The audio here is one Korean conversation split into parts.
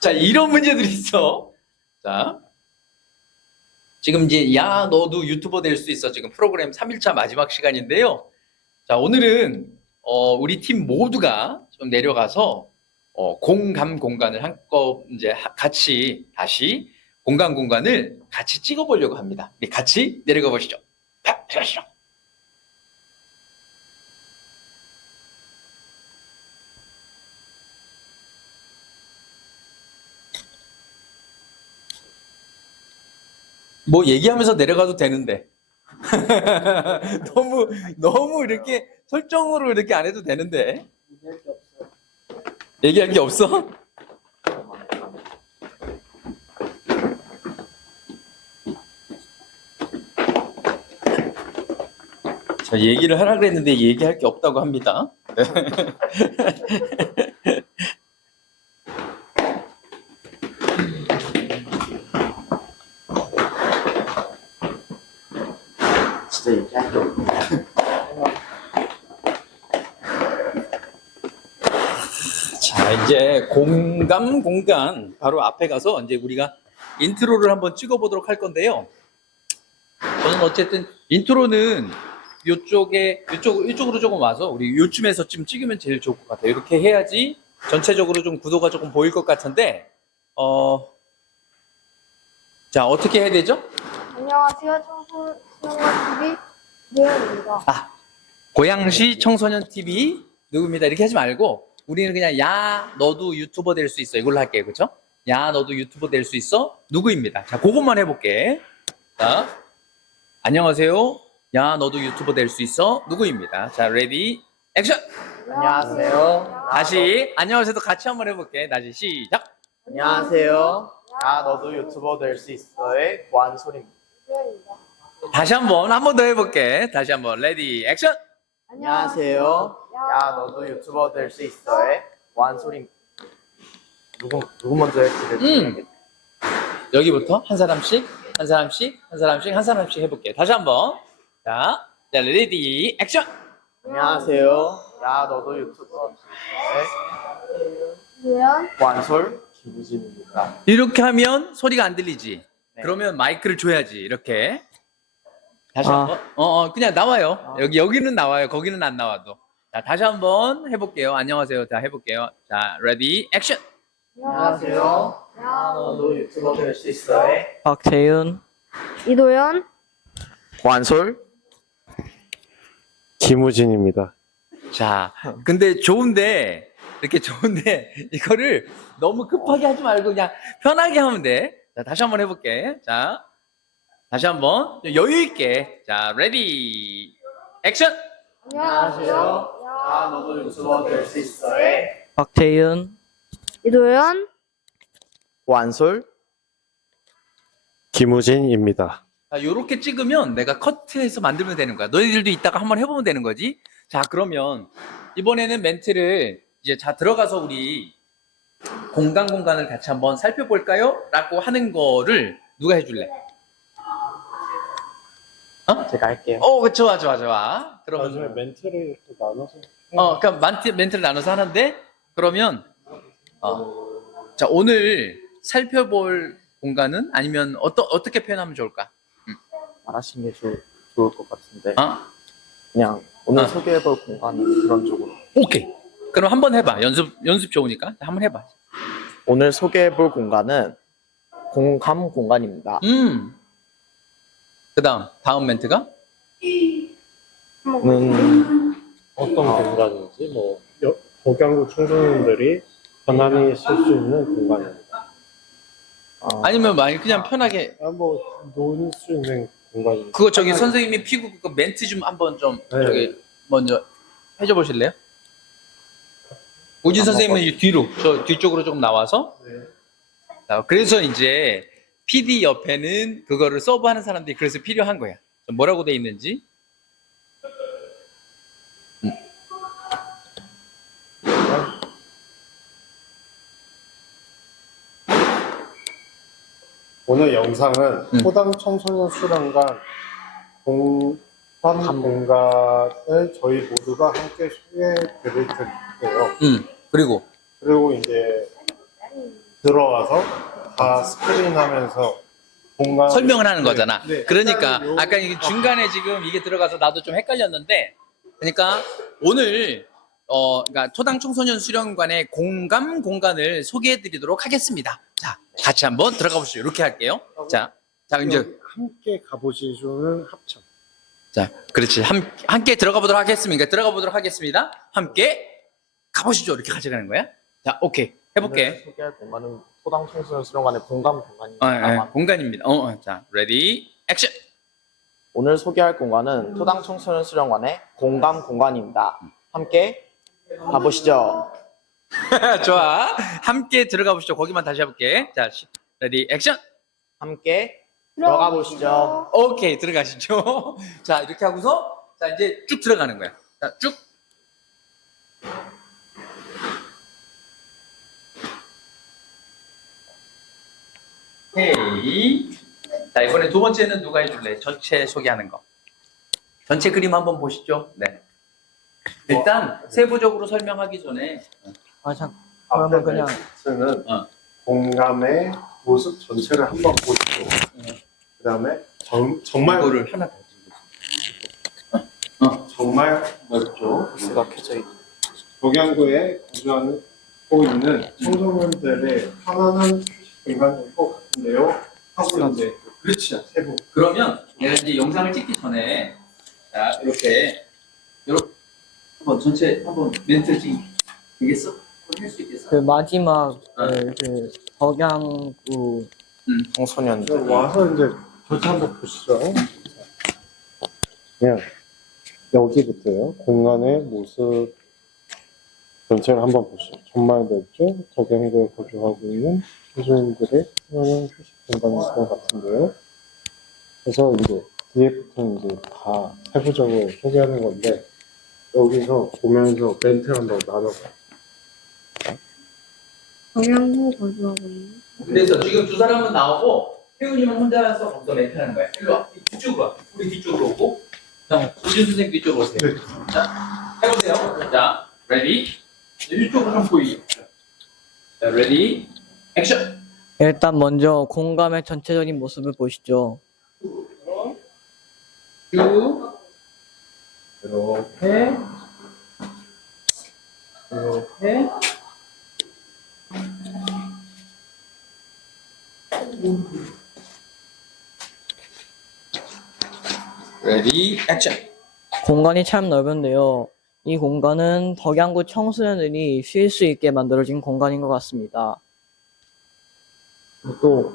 자, 이런 문제들이 있어. 자, 지금 이제 야 너도 유튜버 될 수 있어. 지금 프로그램 3일차 마지막 시간인데요. 자, 오늘은 우리 팀 모두가 좀 내려가서 공감 공간을 이제 같이 다시 공간 공간을 같이 찍어보려고 합니다. 우리 같이 내려가 보시죠. 가시죠. 뭐 얘기하면서 내려가도 되는데 너무 이렇게 설정으로 이렇게 안 해도 되는데 얘기할 게 없어? 자, 얘기를 하라 그랬는데 얘기할 게 없다고 합니다. 진짜 얘기할 게 없네. 자, 이제 공감 공간 바로 앞에 가서 이제 우리가 인트로를 한번 찍어보도록 할 건데요. 저는 어쨌든 인트로는 이쪽으로 조금 와서 우리 요쯤에서 좀 찍으면 제일 좋을 것 같아요. 이렇게 해야지 전체적으로 좀 구도가 조금 보일 것 같은데, 자, 어떻게 해야 되죠? 안녕하세요. 청소년TV 이도현입니다. 고양시 청소년 TV 누구입니다. 이렇게 하지 말고 우리는 그냥 야 너도 유튜버 될 수 있어 이걸로 할게요. 그렇죠? 야 너도 유튜버 될 수 있어 누구입니다. 자, 그것만 해볼게. 자, 안녕하세요. 야 너도 유튜버 될 수 있어 누구입니다. 자, 레디 액션. 안녕하세요. 다시 안녕하세요도 같이 한번 해볼게. 다시 시작. 안녕하세요. 야, 너도 유튜버 될 수 있어의 완소리입니다. 이도현입니다. 다시 한번 더 해볼게. 다시 한번 레디 액션. 안녕하세요. 야, 너도 유튜버 될 수 있어의 완소리입니다. 누구 먼저 해볼게요? 여기부터 한 사람씩 해볼게. 다시 한번. 자, 레디 액션. 안녕하세요. 야, 너도 유튜버 될 수 있어의 이도현. 완솔 김우진입니다. 이렇게 하면 소리가 안 들리지. 네. 그러면 마이크를 줘야지. 이렇게. 다시 한번. 그냥 나와요. 여기는 나와요. 거기는 안 나와도. 자, 다시 한번 해볼게요. 안녕하세요. 자, 해볼게요. 자, 레디 액션. 안녕하세요. 야, 너도 유튜버 될 수 있어의 박재윤, 이도현. 완솔 김우진입니다. 자, 근데 이렇게 좋은데, 이거를 너무 급하게 하지 말고 그냥 편하게 하면 돼. 자, 다시 한번 해볼게. 자, 다시 한번 여유있게. 자, 레디, 액션! 안녕하세요. 야, 너도 유튜버 될 수 있어의 박재윤, 이도현. 완솔 김우진입니다. 자, 요렇게 찍으면 내가 커트해서 만들면 되는 거야. 너희들도 이따가 한번 해보면 되는 거지. 자, 그러면 이번에는 멘트를 이제 들어가서 우리 공간을 같이 한번 살펴볼까요? 라고 하는 거를 누가 해줄래? 제가 할게요. 좋아. 나중에 그러면 멘트를 또 나눠서 그럼 멘트를 나눠서 하는데, 그러면 자, 오늘 살펴볼 공간은 아니면 어떻게 표현하면 좋을까? 말하시는 게 좋을 것 같은데 그냥 아. 오늘 소개해볼 공간은 그런 쪽으로. 오케이. 그럼 한번 해봐. 연습 좋으니까 한번 해봐. 오늘 소개해볼 공간은 공감 공간입니다. 그다음 다음 멘트가 어떤 공간인지 복양구 청소년들이 편안히 쓸 수 있는 공간입니다. 아니면 그냥 편하게 놀 수 있는 공간입니다. 그거 선생님이 피고 그 멘트 좀 한번 좀 네. 저기 먼저 해줘 보실래요? 우진 선생님은 이 뒤로 저 뒤쪽으로 좀 나와서. 그래서 이제 PD 옆에는 그거를 서브하는 사람들이 그래서 필요한 거야. 뭐라고 돼 있는지. 오늘 영상은 호당 청소년 수련관 공간 공간을 저희 모두가 함께 소개해 드릴 텐데요. 그리고 그리고 이제 들어가서 다 스크린 하면서 공간 설명을 하는 거잖아. 네. 그러니까 일단은 아까 이게 중간에 지금 이게 들어가서 나도 좀 헷갈렸는데, 그러니까 오늘 그러니까 토당 청소년 수련관의 공감 공간을 소개해드리도록 하겠습니다. 자, 같이 한번 들어가 보시죠. 이렇게 할게요. 자, 이제 함께 가보시죠는 합창. 자, 그렇지. 함께 들어가 보도록 하겠습니다. 들어가 보도록 하겠습니다. 함께 가보시죠. 이렇게 가져가는 거야. 자, 오케이. 해볼게. 오늘 소개할 공간은 토당 청소년 수련관의 공감 공간입니다. 공간입니다. 자, 레디, 액션! 오늘 소개할 공간은 토당 청소년 수련관의 공감 공간입니다. 함께 가보시죠. 좋아. 함께 들어가 보시죠. 거기만 다시 해볼게. 자, 레디, 액션! 함께 들어가 보시죠. 오케이, 들어가시죠. 자, 이렇게 하고서, 자, 이제 쭉 들어가는 거야. 자, 쭉. 오케이. 자, 이번에 두 번째는 누가 해줄래? 전체 소개하는 거. 전체 그림 한번 보시죠. 네. 일단, 세부적으로 설명하기 전에, 앞에 그냥- 멘트는 어. 공감의 모습 전체를 한번 보시고 그 다음에 정말 이거를 하나 더 정말 넓죠. 부스가 켜져 있고 덕양구에 거주하고 있는 청소년들의 편안한 휴식 공간일 것 같은데요. 하고 이제 그렇지 세부. 그러면 내가 이제 영상을 찍기 전에 자 이렇게 한번 전체 한번 멘트 되겠어? 할 수 있겠어? 그 마지막 그 덕양구 청소년들 와서 이제 전체 한번 보시죠. 그냥 여기부터요. 공간의 모습 전체를 한번 보시죠. 정말 넓죠? 덕양구에 거주하고 있는 청소년들의 편안한 휴식 공간일 것 같은데요. 그래서 이제 뒤에부터 이제 다 세부적으로 소개하는 건데 여기서 보면서 멘트 한번 나눠봐요. 동양구 거주하고 있는. 그래서 지금 두 사람은 나오고 태훈이만 혼자서 거기서 멘트 하는 거야. 일로 와. 뒤쪽으로 와. 우리 뒤쪽으로 오고. 자, 우진 선생님 뒤쪽으로 오세요. 네. 자, 해보세요. 자, 레디. 이쪽으로 좀 보이게. 자, 레디. 액션. 일단 먼저 공감의 전체적인 모습을 보시죠. 쭉. 이렇게 이렇게. 레디 액션. 공간이 참 넓은데요. 이 공간은 덕양구 청소년들이 쉴 수 있게 만들어진 공간인 것 같습니다. 또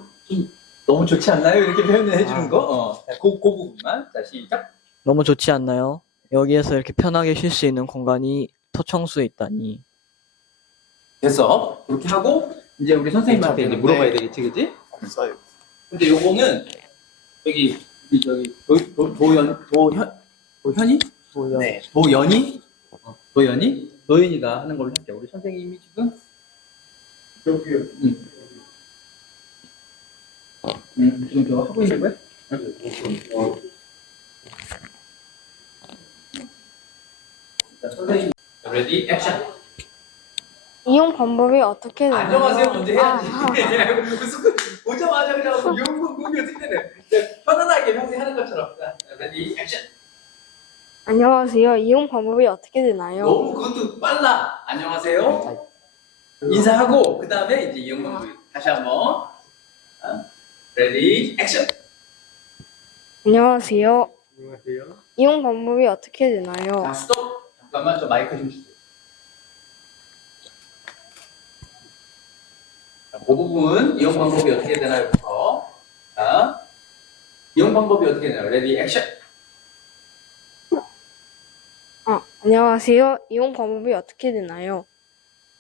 너무 좋지 않나요? 이렇게 표현을 해주는 거. 자, 그 부분만. 자, 시작. 너무 좋지 않나요? 여기에서 이렇게 편하게 쉴 수 있는 공간이 토청수에 있다니. 됐어. 그렇게 하고 이제 우리 선생님한테 이제 물어봐야 되겠지, 그지? 없어요. 근데 요거는 저기 도현이? 네. 도연이가 하는 걸로 할게요. 우리 선생님이 지금 여기요. 지금 저거 하고 있는 거야? 자, 선생님 레디 액션. 이용 방법이 어떻게 되나요? 안녕하세요 먼저 해야지. 무슨 오자마자 그냥 용군 공이 어떻게 되네. 편안하게 평소에 하는 것처럼. 자, 레디 액션. 안녕하세요. 이용 방법이 어떻게 되나요? 너무 그것도 빨라. 안녕하세요. 인사하고 그 다음에 이제 이용 방법 다시 한번. 레디 액션. 안녕하세요. 안녕하세요. 이용 방법이 어떻게 되나요? 자 스톱. 잠깐만 저 마이크 좀 주세요. 자, 그 부분 이용 방법이 어떻게 되나요?부터. 자, 이용 방법이 어떻게 되나요? 레디 액션. 안녕하세요. 이용 방법이 어떻게 되나요?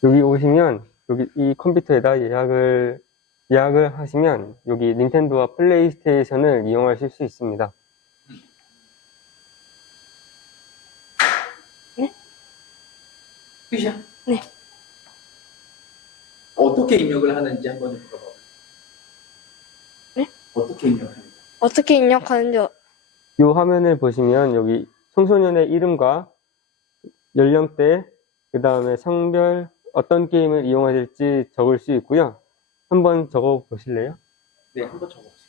여기 오시면 여기 이 컴퓨터에다 예약을 하시면 여기 닌텐도와 플레이스테이션을 이용하실 수 있습니다. 끝이야? 네. 어떻게 입력을 하는지 한번 좀 물어봐. 네? 어떻게 입력하는지. 어떻게 입력하는지 이 화면을 보시면 여기 청소년의 이름과 연령대, 그 다음에 성별, 어떤 게임을 이용하실지 적을 수 있고요. 한번 적어 보실래요? 네, 한번 적어보세요.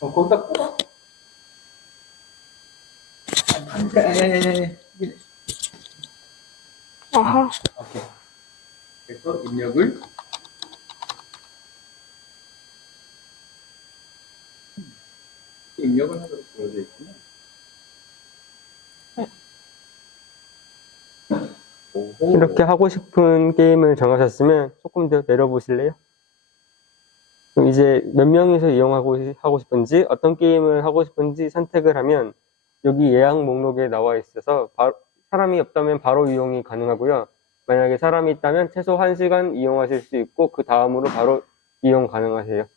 거기다 꼽아. 아니. 아하. 오케이. 그래서 입력을. 입력을 하도록 보여져 있구나. 오호. 이렇게 하고 싶은 게임을 정하셨으면 조금 더 내려보실래요? 그럼 이제 몇 명이서 하고 싶은지, 어떤 게임을 하고 싶은지 선택을 하면 여기 예약 목록에 나와 있어서 사람이 없다면 바로 이용이 가능하고요. 만약에 사람이 있다면 최소 1시간 이용하실 수 있고 그 다음으로 바로 이용 가능하세요.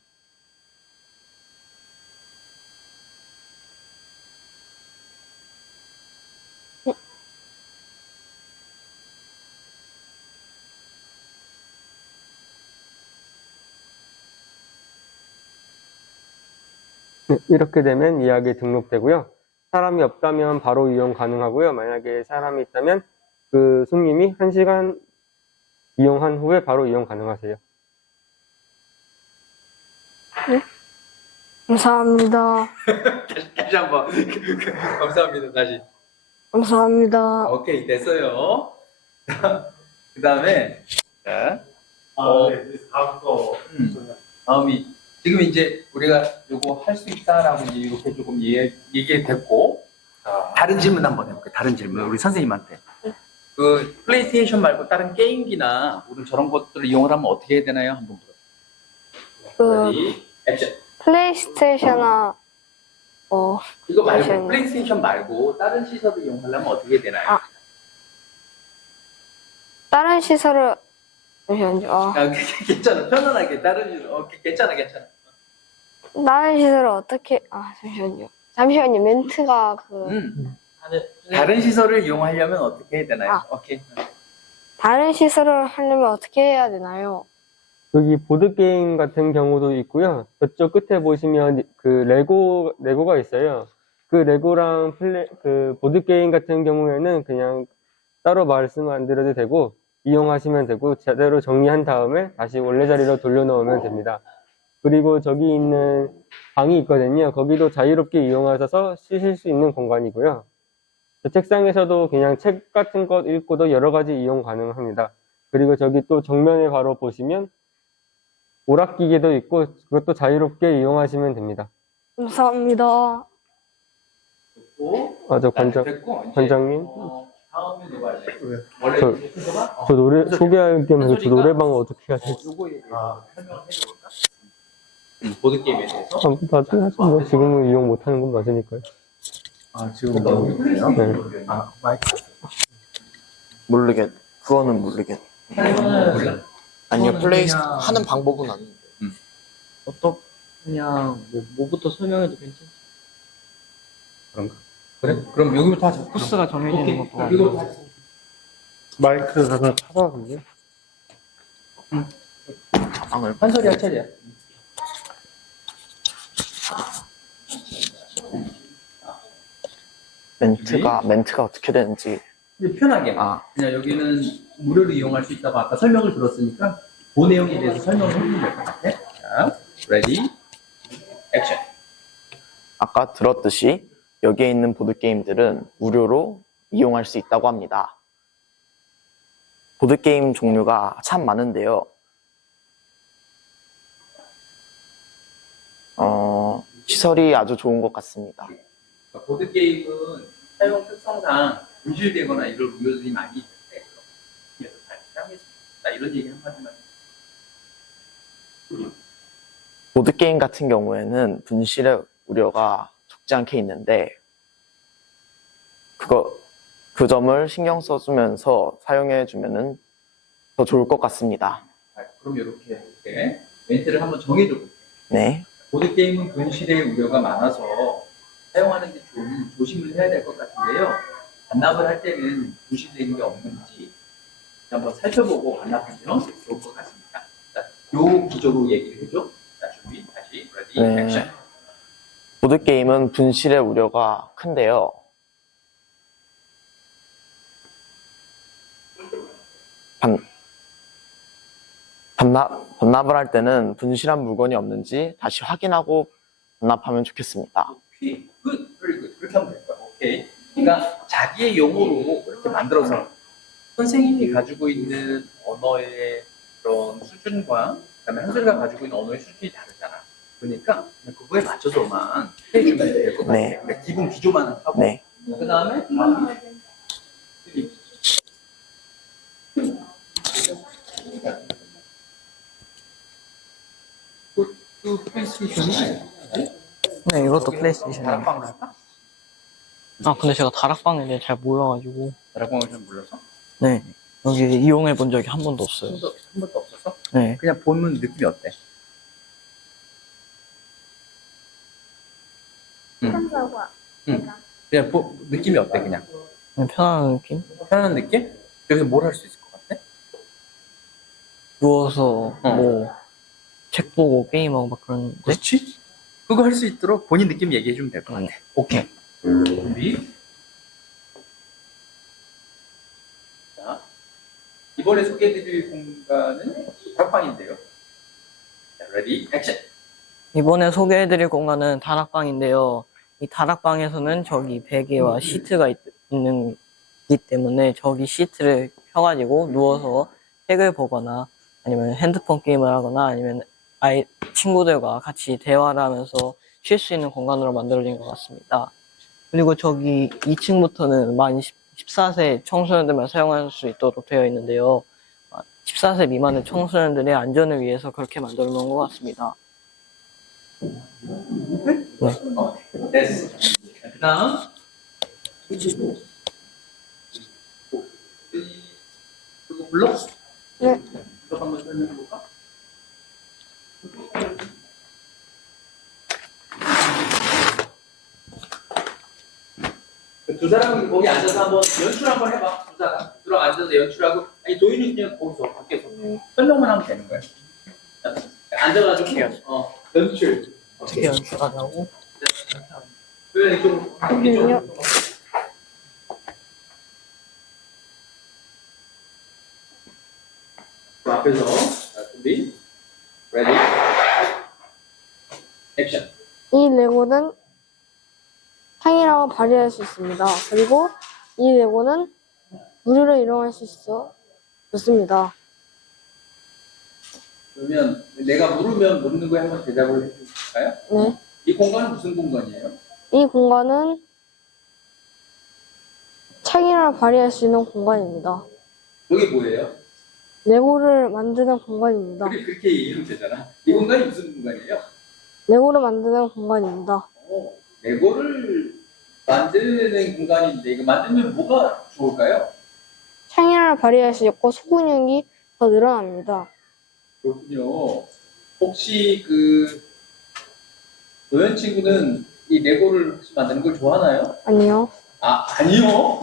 네, 이렇게 되면 예약에 등록되고요. 사람이 없다면 바로 이용 가능하고요. 만약에 사람이 있다면 그 손님이 1시간 이용한 후에 바로 이용 가능하세요. 감사합니다. 다시 한번. 감사합니다. 다시. 감사합니다. 오케이, 됐어요. 그 다음에, 자, 네. 다음 거. 다음이, 지금 이제 우리가 요거 할 수 있다라고 이제 이렇게 조금 얘기 됐고, 다른 질문 한번 해볼게요. 다른 질문. 우리 선생님한테. 그, 플레이스테이션 말고 다른 게임기나, 우리 저런 것들을 이용을 하면 어떻게 해야 되나요? 한번 물어볼게요. 그 레디, 액션. 플레이스테이션이나 이거 말고, 잠시만요. 플레이스테이션 말고, 다른 시설을 이용하려면 어떻게 해야 되나요? 다른 시설을 잠시만요. 괜찮아. 편안하게. 다른 시설. 오케이, 괜찮아. 다른 시설을 어떻게 잠시만요. 멘트가 다른 시설을 이용하려면 어떻게 해야 되나요? 오케이. 다른 시설을 하려면 어떻게 해야 되나요? 여기 보드게임 같은 경우도 있고요. 저쪽 끝에 보시면 그 레고가 있어요. 그 레고랑 그 보드게임 같은 경우에는 그냥 따로 말씀 안 드려도 되고, 이용하시면 되고, 제대로 정리한 다음에 다시 원래 자리로 돌려놓으면 됩니다. 그리고 저기 있는 방이 있거든요. 거기도 자유롭게 이용하셔서 쉬실 수 있는 공간이고요. 저 책상에서도 그냥 책 같은 것 읽고도 여러 가지 이용 가능합니다. 그리고 저기 또 정면에 바로 보시면 오락기계도 있고 그것도 자유롭게 이용하시면 됩니다. 감사합니다. 저 관장님. 다음에 누가 할래? 저 노래 소개할 겸 해서 저 노래방을 어떻게 해야 될지. 요거 설명을 해볼까? 보드게임에 대해서. 나중에 하죠. 뭐 지금은 이용 못하는 건 맞으니까요. 지금 모르겠어요. 네. 그거는 모르겠. 아니요, 하는 방법은 아는데. 그냥 뭐부터 설명해도 괜찮지. 그런가? 그래? 그럼 여기부터 하자. 코스가 정해지는 것도 이거 아니고. 마이크 하나 찾아왔는데. 방을 한 소리 한 차례야. 멘트가 어떻게 되는지. 편하게. 그냥 여기는 무료로 이용할 수 있다고 아까 설명을 들었으니까 그 내용에 대해서 설명을 해주면 될 것 같아. 자, 레디, 액션. 아까 들었듯이 여기에 있는 보드게임들은 무료로 이용할 수 있다고 합니다. 보드게임 종류가 참 많은데요. 시설이 아주 좋은 것 같습니다. 그러니까 보드게임은 사용 특성상 분실되거나 이런 우려들이 많이 있는데 그래서 잘 사용했습니다. 이런 얘기 한마디만. 보드게임 같은 경우에는 분실의 우려가 적지 않게 있는데 그 점을 신경 써주면서 사용해주면 더 좋을 것 같습니다. 그럼 이렇게 멘트를 한번 정해줘 볼게요. 네. 보드게임은 분실의 우려가 많아서 사용하는 데 좀 조심을 해야 될 것 같은데요. 반납을 할 때는 분실되는 게 없는지 한번 살펴보고 반납하면 좋을 것 같습니다. 자, 요 구조로 얘기를 해줘. 자, 준비, 다시, 레디, 네. 액션. 보드게임은 분실의 우려가 큰데요. 반납을 할 때는 분실한 물건이 없는지 다시 확인하고 반납하면 좋겠습니다. 오케이. 굿. very good. 그렇게 하면 될 거야. 오케이. 그러니까 자기의 용어로 이렇게 만들어서 선생님이 가지고 있는 언어의 그런 수준과 그다음에 한솔이가 가지고 있는 언어의 수준이 다르잖아. 그러니까 그냥 그거에 맞춰서만 해주면 될 것 같아. 네. 그러니까 기본 기조만 하고 네. 그다음에 그 플레이스테이션이 네, 이것도 플레이스테이션이에요. 다락방을 할까? 아, 근데 제가 다락방에 대해 잘 몰라가지고. 다락방을 좀 몰라서? 네. 여기 이용해 본 적이 한 번도 없어요. 한 번도 없어서? 네. 그냥 보면 느낌이 어때? 응. 그냥 느낌이 어때 그냥? 그냥 편안한 느낌? 편안한 느낌? 여기서 뭘 할 수 있을 것 같아? 누워서 뭐 책 보고 게임하고 막 그러는데. 그렇지? 그거 할 수 있도록 본인 느낌 얘기해 주면 될 것 같아. 오케이. 준비. 자, 이번에 소개해드릴 공간은 다락방인데요. 자, 레디, 액션. 이번에 소개해드릴 공간은 다락방인데요. 이 다락방에서는 저기 베개와 시트가 있기 때문에 저기 시트를 펴가지고 누워서 책을 보거나 아니면 핸드폰 게임을 하거나 아니면 친구들과 같이 대화를 하면서 쉴 수 있는 공간으로 만들어진 것 같습니다. 그리고 저기 2층부터는 만 14세 청소년들만 사용할 수 있도록 되어 있는데요. 14세 미만의 청소년들의 안전을 위해서 그렇게 만들어 놓은 것 같습니다. 됐어. 그 다음. 그거 불러? 네. 불러 한번 설명해 볼까? 두 사람은 거기 앉아서 한번 연출 한번 해봐. 두 사람. 둘이 앉아서 연출하고, 아니 도인이 그냥 거기서 밖에서 설명만 하면 되는 거야. 자, 앉아가지고 연출. 어떻게 연출하냐고? 왜 이쪽 잠깐만요. 그 앞에서 자, 준비, 레디, 액션. 이 레고는 창이라고 발휘할 수 있습니다. 그리고 이 레고는 무료로 이용할 수 있어 좋습니다. 그러면 내가 물으면 묻는 거에 한번 대답을 해줄까요? 네. 이 공간은 무슨 공간이에요? 이 공간은 창이라고 발휘할 수 있는 공간입니다. 여기 뭐예요? 레고를 만드는 공간입니다. 그렇게 얘기하면 되잖아. 이 공간이 무슨 공간이에요? 레고를 만드는 공간입니다. 레고를 만드는 공간인데 이거 만들면 뭐가 좋을까요? 창이라를 발휘할 수 있고 소근육이 더 늘어납니다. 그렇군요. 혹시 그 노현 친구는 이 레고를 혹시 만드는 걸 좋아하나요? 아니요. 아, 아니요?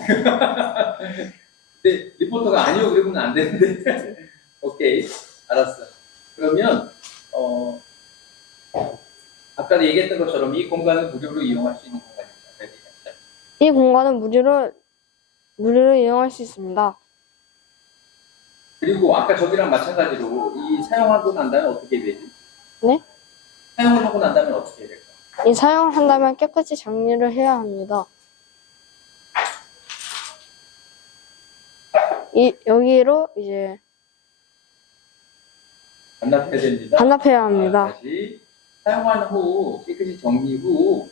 근데 리포터가 아니요 그러면 안 되는데. 오케이, 알았어. 그러면 아까 얘기했던 것처럼 이 공간은 무료로 이용할 수 있는 공간입니다. 이 공간은 무료로 이용할 수 있습니다. 그리고 아까 저기랑 마찬가지로 이 사용하고 난 다음에 어떻게 되지? 네? 사용을 하고 난 다음에 어떻게 해야 될까? 이 사용을 한다면 깨끗이 정리를 해야 합니다. 여기로 이제 반납해야 됩니다. 반납해야 합니다. 다시 사용한 후 깨끗이 정리 후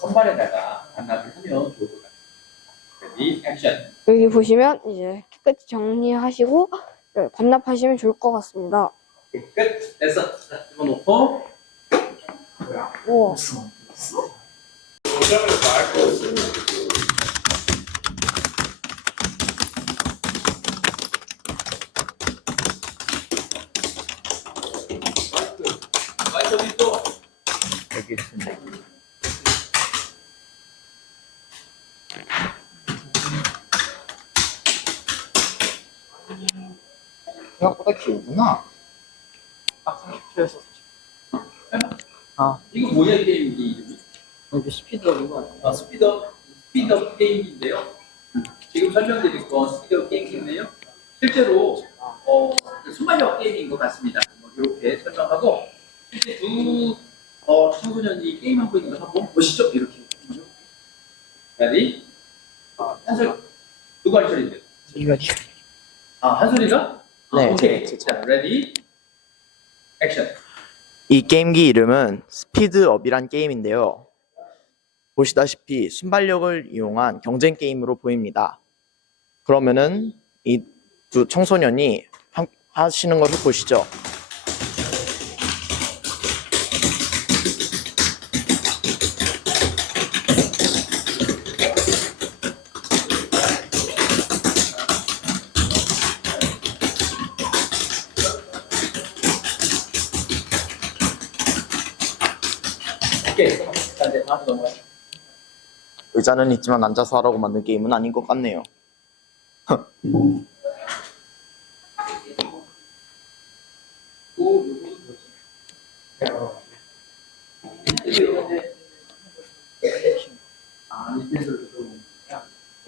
선반에다가 반납을 하면 좋을 것 같습니다. 레디 액션. 여기 보시면 이제 깨끗이 정리하시고 반납하시면 좋을 것 같습니다. 오케이, 끝. 됐어. 자, 집어넣고. 우와. 저기 또 여기 있습니다. 생각보다 길구나. 딱 30초에서 40초. 아. 이거 뭐야 게임 이름이? 여기 스피드업인 것 같아요. 스피드업 게임인데요. 지금 설명드릴 건 스피드업 게임인데요. 실제로 순발력 게임 게임인 것 같습니다. 이렇게 설명하고 실제 두 청소년이 게임하고 있는 거 한번 보시죠. 이렇게. 레디? 한소리. 누구 할 소리인데? 이거 한소리가? 네, 오케이. 제 자, 레디? 액션. 이 게임기 이름은 스피드업이란 게임인데요. 보시다시피 순발력을 이용한 경쟁 게임으로 보입니다. 그러면은 이 두 청소년이 하시는 것을 보시죠. 오케이. 자, 이제 다음 넘어가요. 의자는 있지만 앉아서 하라고 만든 게임은 아닌 것 같네요.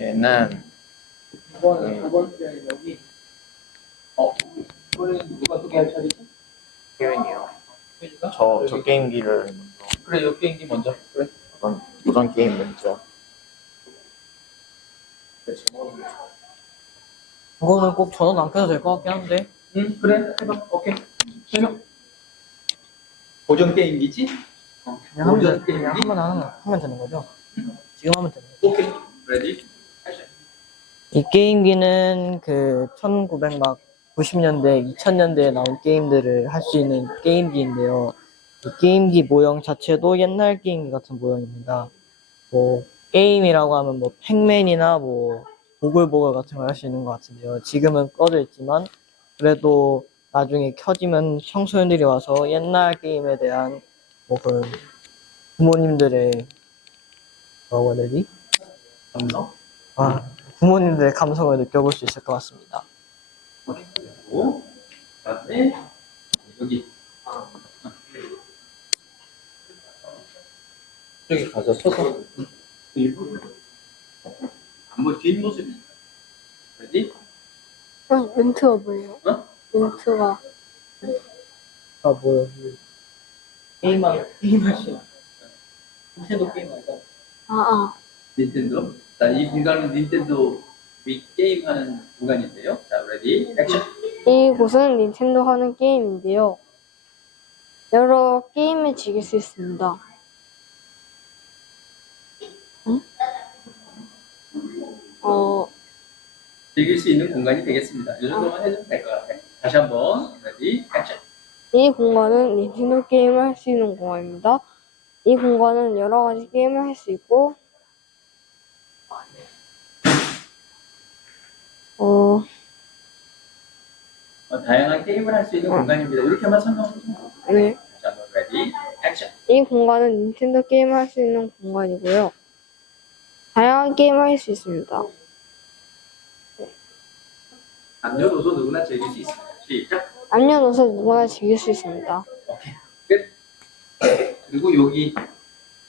얘는 이번 여기 이번엔 누가 소개할 차례지? 표현이요. 혜주가? 저 게임기를 먼저 그래, 요 게임기 먼저. 그래. 도전 게임 먼저. 이거는 꼭 전원 안 켜도 될 것 같긴 한데. 응, 그래. 해봐. 오케이. 설명. 고전 게임기지? 그냥 하면, 고전 그냥 게임기? 하면 되는 거죠? 지금 하면 되는 거죠? 오케이. 레디? 액션. 이 게임기는 그 1990년대, 2000년대에 나온 게임들을 할 수 있는 게임기인데요. 이 게임기 모형 자체도 옛날 게임기 같은 모형입니다. 뭐 게임이라고 하면 뭐 팩맨이나 뭐 보글보글 같은 걸 할 수 있는 것 같은데요. 지금은 꺼져 있지만 그래도 나중에 켜지면 청소년들이 와서 옛날 게임에 대한 뭐 그런 부모님들의 뭐라고 해야 되지? 감성? 부모님들의 감성을 느껴볼 수 있을 것 같습니다. 그리고 그다음에 여기 저기 가서 서서 한번 뒷모습이 레디? 멘트가 뭐예요? 어? 멘트가. 뭐야? 게임할 수 있는 닌텐도 게임 할까? 닌텐도. 자, 이 공간은 닌텐도 위 게임하는 공간인데요. 자, 레디? 액션. 이곳은 닌텐도 하는 게임인데요. 여러 게임을 즐길 수 있습니다. 응? 즐길 수 있는 공간이 되겠습니다. 이 정도만 해도 될 것 같아요. 다시 한번 레디? 액션. 이 공간은 닌텐도 게임을 할 수 있는 공간입니다. 이 공간은 여러 가지 게임을 할 수 있고, 다양한 게임을 할 수 있는 공간입니다. 이렇게만 설명하시면 네. 다시 한번 레디? 액션. 이 공간은 닌텐도 게임을 할 수 있는 공간이고요. 다양한 게임을 할 수 있습니다. 남녀노소 누구나 즐길 수 있습니다. 시작. 남녀노소 누구나 즐길 수 있습니다. 오케이. 끝. 그리고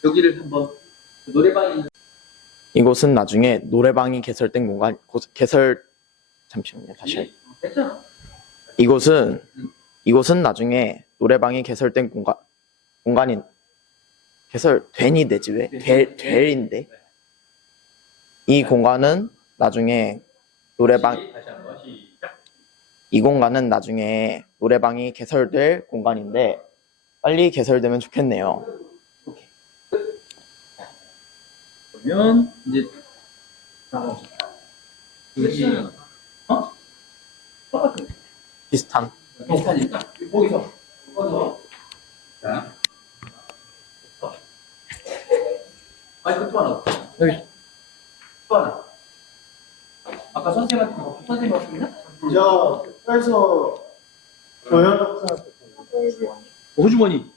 여기를 한번 노래방이 있는 이곳은 나중에 노래방이 개설된 공간, 잠시만요, 다시 할게요. 괜찮아. 이곳은 나중에 노래방이 개설된 공간인, 개설된이 되지 왜? 될인데. 이 공간은 나중에 다시 한번 시작. 이 공간은 나중에 노래방이 개설될 공간인데, 빨리 개설되면 좋겠네요. 그러면 이제 여기 똑같은 비슷한. 비슷하니까 거기서 자 마이크 또 하나 여기. 또 하나 아까 선생님 왔습니다. 자, 그래서 도현 학생한테 호주머니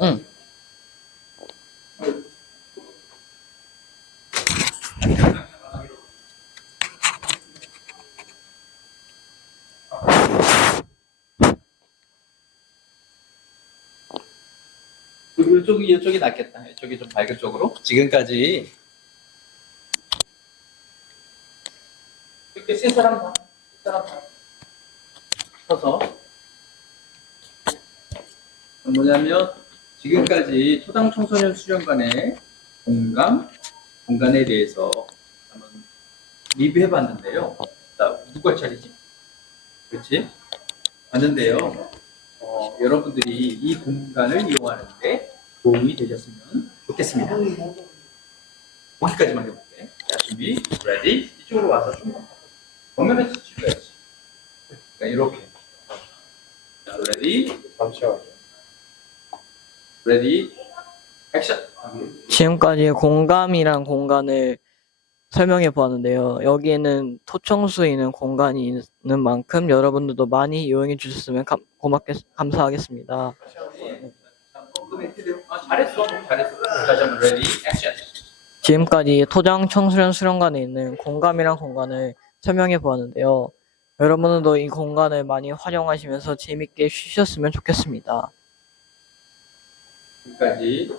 응. 이쪽이 낫겠다. 이쪽이 좀 밝은 쪽으로. 지금까지 이렇게 세 사람 다. 세 사람 다. 서서. 뭐냐면, 지금까지 초당 청소년 수련관의 공간에 대해서 한번 리뷰해봤는데요. 자, 누가 차리지? 그렇지? 봤는데요. 여러분들이 이 공간을 이용하는데 도움이 되셨으면 좋겠습니다. 거기까지만 해볼게. 자, 준비, 레디. 이쪽으로 와서 좀 정면에서 찍어야지. 그러니까 이렇게. 자, 레디. 잠시만요. 레디. 액션. 지금까지 공감이란 공간을 설명해 보았는데요. 여기에는 토청수 있는 공간이 있는 만큼 여러분들도 많이 이용해 주셨으면 감사하겠습니다. 잘했어. 잘했어. 다시 한번 레디. 액션. 지금까지 토장 청소년 수련관에 있는 공감이란 공간을 설명해 보았는데요. 여러분들도 이 공간을 많이 활용하시면서 재밌게 쉬셨으면 좋겠습니다. 지금까지.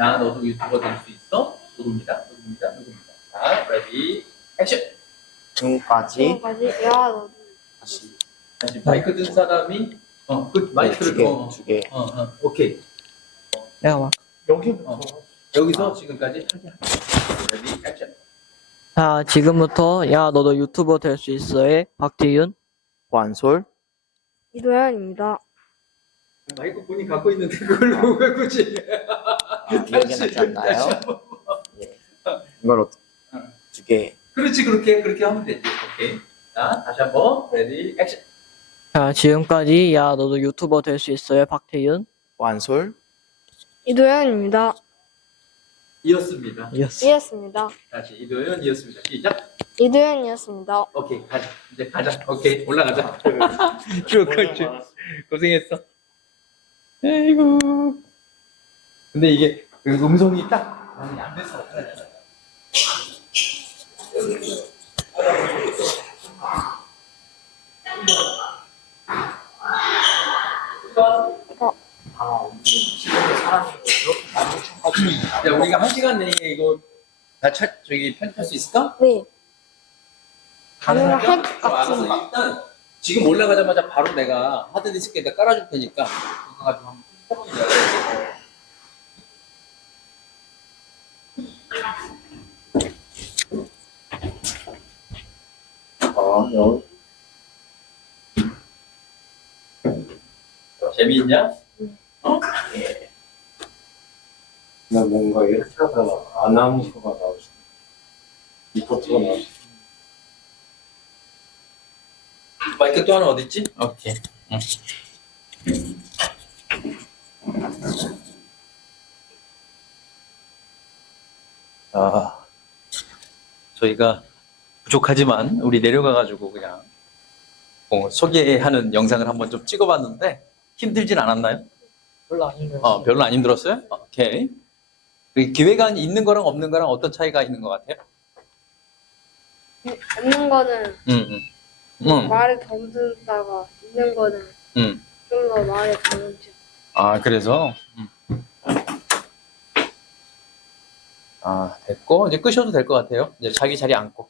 야, 너도 유튜버 될 수 있어? 누굽니다. 자, 레디. 액션. 지금까지 지금까지 야 너도 다시 마이크 든 사람이 그 마이크를 두 개. 오케이. 내가 막. 여기부터. 여기서 지금까지 레디 액션. 자, 지금부터 야 너도 유튜버 될 수 있어의 박태윤. 완솔, 이도현입니다. 마이크 본인 갖고 있는데 그걸 왜 굳이? 기억에 나지 않나요? 예. 이걸 두 개. 그렇지, 그렇게 하면 되지. 오케이. 자, 다시 한번 레디 액션. 자, 지금까지 야 너도 유튜버 될 수 있어의 박태윤. 완솔, 이도현입니다. 이었습니다. 이었습니다. 다시 이도현이었습니다. 시작. 이도현이었습니다. 오케이, 가자. 이제 가자. 오케이, 올라가자. 쭉 고생했어. 아이고. 근데 이게 그 음성이 딱 많이 안 돼서 그래. 야, 우리가 1시간 내에 이거 다 저기 편집할 수 있을까? 네. 가능할 것 알아서 같습니다. 일단 지금 올라가자마자 바로 내가 하드디스크에다 깔아줄 테니까 그거 가지고 한번 해보자. 재미있냐? 난 뭔가 이렇게 하다가 아나운서가 나올 수도 있고, 리포터가 나올 수도 있고. 마이크 또 하나 어딨지? 오케이. 응. 저희가 부족하지만 우리 내려가가지고 그냥 소개하는 영상을 한번 좀 찍어봤는데 힘들진 않았나요? 별로 안 힘들었어요. 별로 안 힘들었어요? 오케이. 그 기회가 있는 거랑 없는 거랑 어떤 차이가 있는 것 같아요? 없는 거는 응. 말을 더 듣다가 있는 거는 응. 좀 더 말을 더 듣죠. 그래서? 됐고, 이제 끄셔도 될 것 같아요. 이제 자기 자리 앉고.